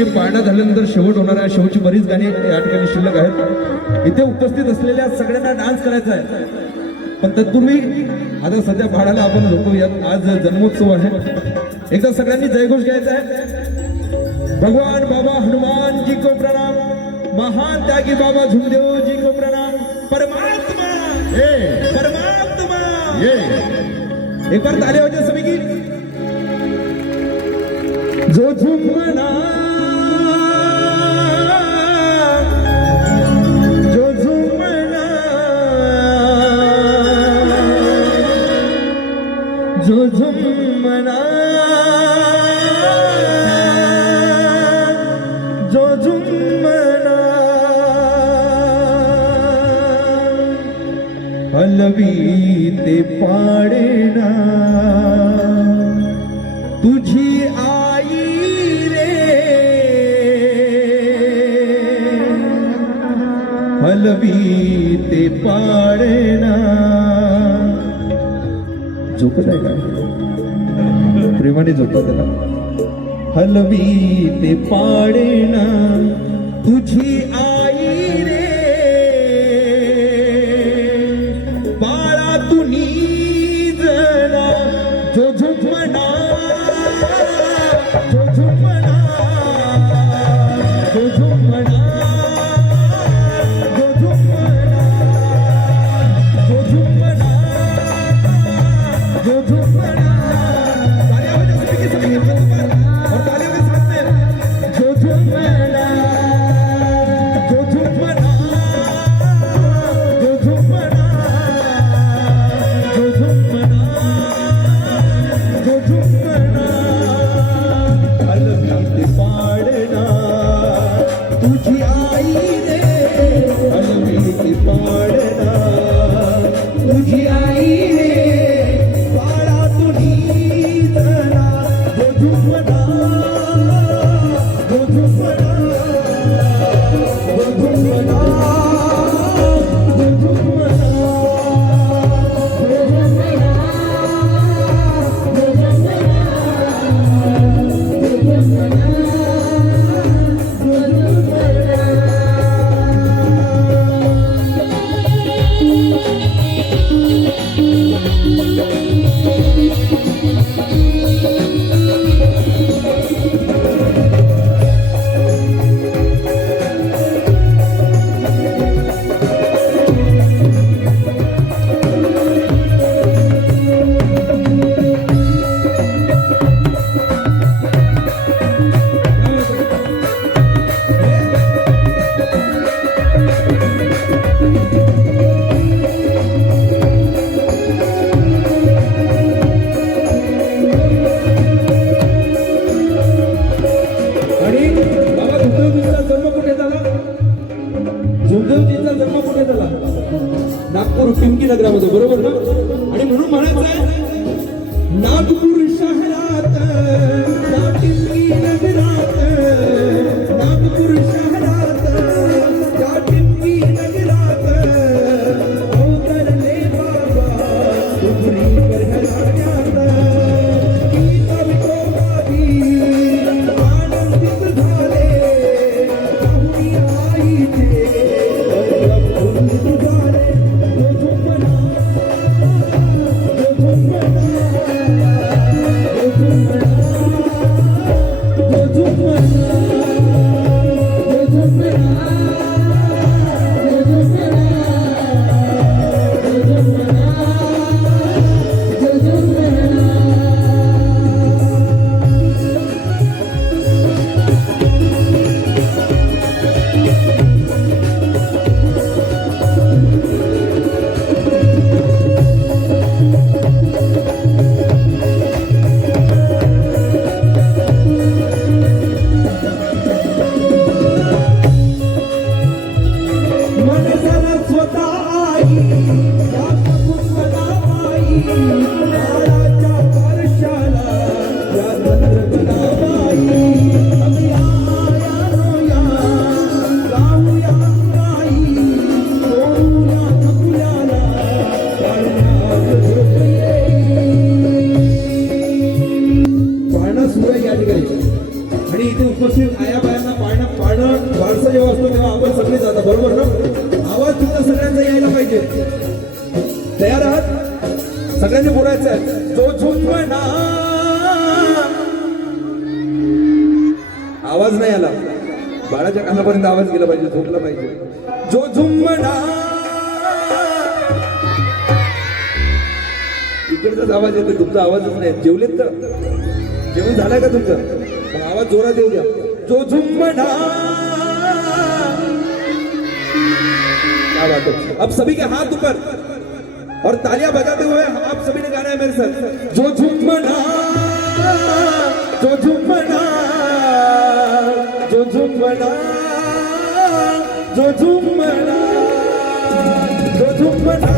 ठिकाणी पाळणा झाल्यानंतर शेवट होणार आहे. शेवटची बरीच गाणी या ठिकाणी शिल्लक आहेत. इथे उपस्थित असलेल्या सगळ्यांना डान्स करायचा आहे, पण तत्पूर्वी आता सध्या भाडाला आपण झोपूयात. आज जन्मोत्सव आहे. एकदा सगळ्यांनी जयघोष घ्यायचा आहे. भगवान बाबा हनुमान जी को प्रणाम, महान त्यागी बाबा झुमदेव जी को प्रणाम, परमात्मा परमात्मा। एक बार ताली हो जाए सभी की। जो झुमना जो झुमना जो झुमना जो झुमना हलवी ते पाडेना तुझी आई रे, हलवी ते पाडेना। झोपत आहे का? प्रेमाने झोपत त्याला। हलवी ते पाडेना तुझी आई रे, बाळा तुनी जना जो झुमना जो झुमना जो झुमना जो झुमना जो झुमना जो झुमना। तालियां हो जाए सभी की और तालियों के साथ में जो झुमना जो झुमना जो झुमना जो झुमना जो झुमना हलवी ते पाडना तुझी आई रे, हलवी ते पाडना तुझी आई रे, बाळा तुनी जना जो झुमना जो झुमना जो झुमना जो झुमना। झुमदेवजींचा जन्म कुठे झाला? नागपूर पिंकी नगरामध्ये, बरोबर ना? आणि म्हणून म्हणायचं आहे नागपूर शहरात त्या पिंकी नगरात, नागपूर शहरात त्या पिंकी नगरात अवतरले बाबा डोंगरी घराण्यात, गीता विठोबाजी आनंदित झाले पाहुणी आईचे आणि इथे उपस्थित आया सगळ्यांनी बोलायचं आहे. जो झुंबणा, आवाज नाही आला, बाळाच्या कानापर्यंत आवाज गेला पाहिजे, झोपला पाहिजे. जो झुंबणा, इकडचाच आवाज येतो, तुमचा आवाजच नाही. जेवलेत तर जेवण झालंय का तुमचं? पण आवाज जोरात येऊ द्या. जो झुंबणा, क्या बात है. अब सभी के हाथ ऊपर और तालियां बजाते हुए आप सभी ने गाना है मेरे साथ. जो झुंबणा, जो झुंबणा, जो झुंबणा, जो झुंबणा, जो झुंबणा.